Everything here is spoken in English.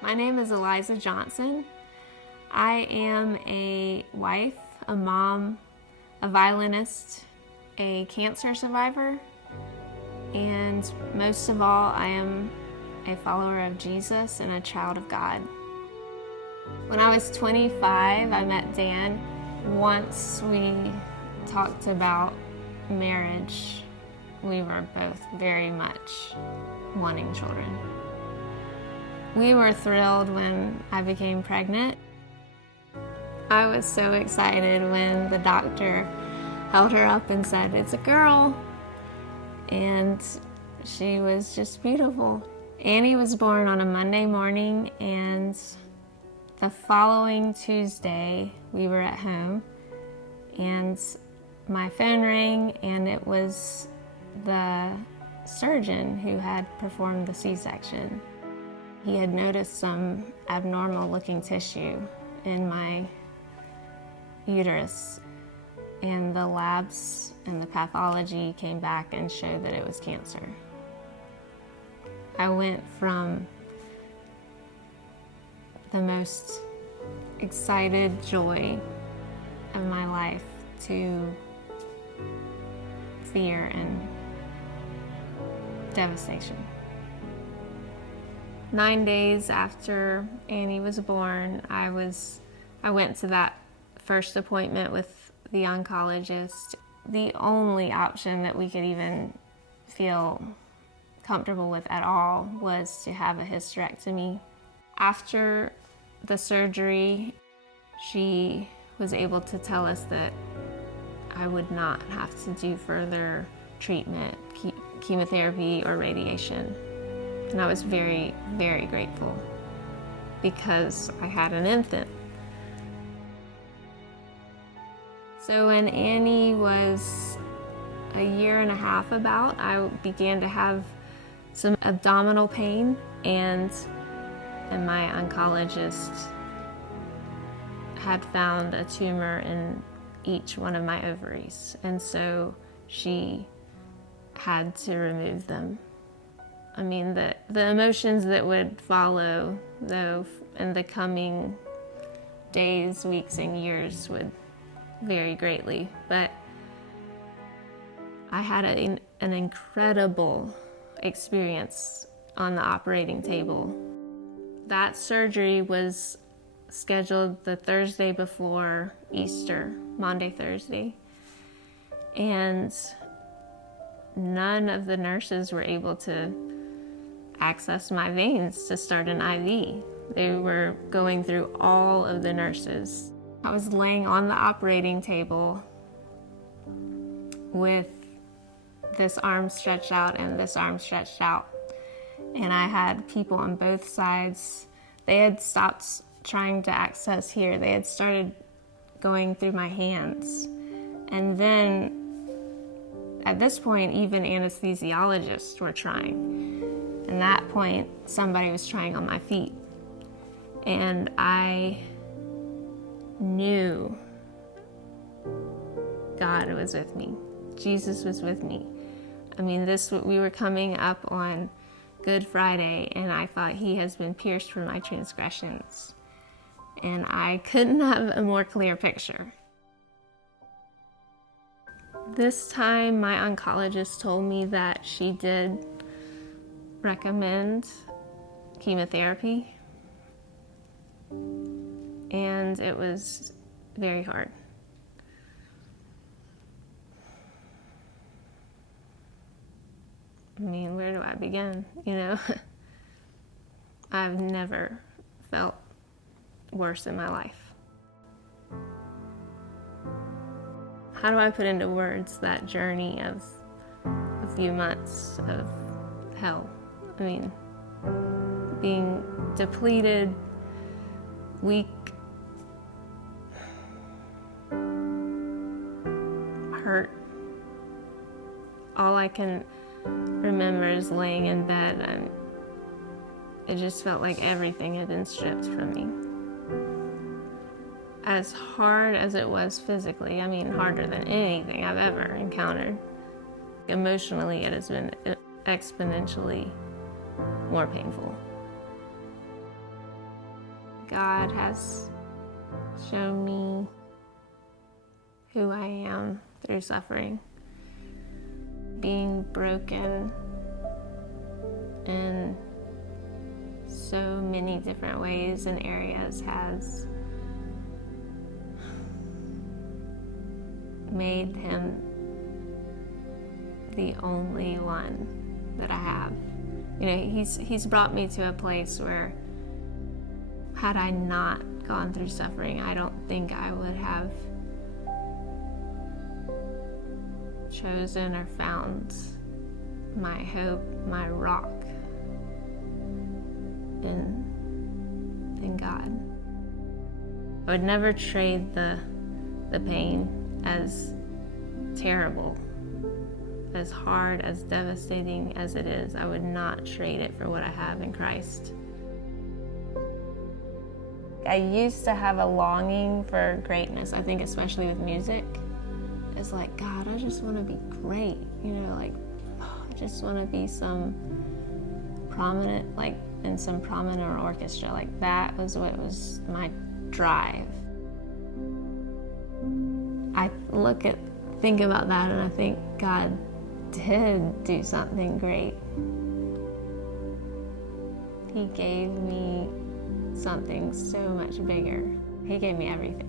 My name is Eliza Johnson. I am a wife, a mom, a violinist, a cancer survivor, and most of all, I am a follower of Jesus and a child of God. When I was 25, I met Dan. Once we talked about marriage, we were both very much wanting children. We were thrilled when I became pregnant. I was so excited when the doctor held her up and said, "It's a girl." And she was just beautiful. Annie was born on a Monday morning, and the following Tuesday, we were at home, and my phone rang, and it was the surgeon who had performed the C-section. He had noticed some abnormal looking tissue in my uterus, and the labs and the pathology came back and showed that it was cancer. I went from the most excited joy of my life to fear and devastation. 9 days after Annie was born, I went to that first appointment with the oncologist. The only option that we could even feel comfortable with at all was to have a hysterectomy. After the surgery, she was able to tell us that I would not have to do further treatment, chemotherapy or radiation. And I was very, very grateful because I had an infant. So when Annie was a year and a half about, I began to have some abdominal pain, and my oncologist had found a tumor in each one of my ovaries, and so she had to remove them. I mean, the emotions that would follow, though, in the coming days, weeks, and years would vary greatly. But I had an incredible experience on the operating table. That surgery was scheduled the Thursday before Easter, Maundy Thursday, and none of the nurses were able to access my veins to start an IV. They were going through all of the nurses. I was laying on the operating table with this arm stretched out and this arm stretched out, and I had people on both sides. They had stopped trying to access here. They had started going through my hands, and then at this point, even anesthesiologists were trying. At that point, somebody was trying on my feet, and I knew God was with me. Jesus was with me. I mean, we were coming up on Good Friday, and I thought, He has been pierced for my transgressions. And I couldn't have a more clear picture. This time, my oncologist told me that she did recommend chemotherapy, and it was very hard. I mean, where do I begin? I've never felt worse in my life. How do I put into words that journey of a few months of hell? I mean, being depleted, weak, hurt. All I can remember is laying in bed, and it just felt like everything had been stripped from me. As hard as it was physically, I mean, harder than anything I've ever encountered, emotionally it has been exponentially more painful. God has shown me who I am through suffering. Being broken in so many different ways and areas has made him the only one that I have. You know, he's brought me to a place where had I not gone through suffering, I don't think I would have chosen or found my hope, my rock in God. I would never trade the pain, as terrible, as hard, as devastating as it is. I would not trade it for what I have in Christ. I used to have a longing for greatness, I think especially with music. It's like, God, I just want to be great, you know, like, I just want to be some prominent, like in some prominent orchestra. Like that was what was my drive. I think about that and I think God did do something great. He gave me something so much bigger. He gave me everything.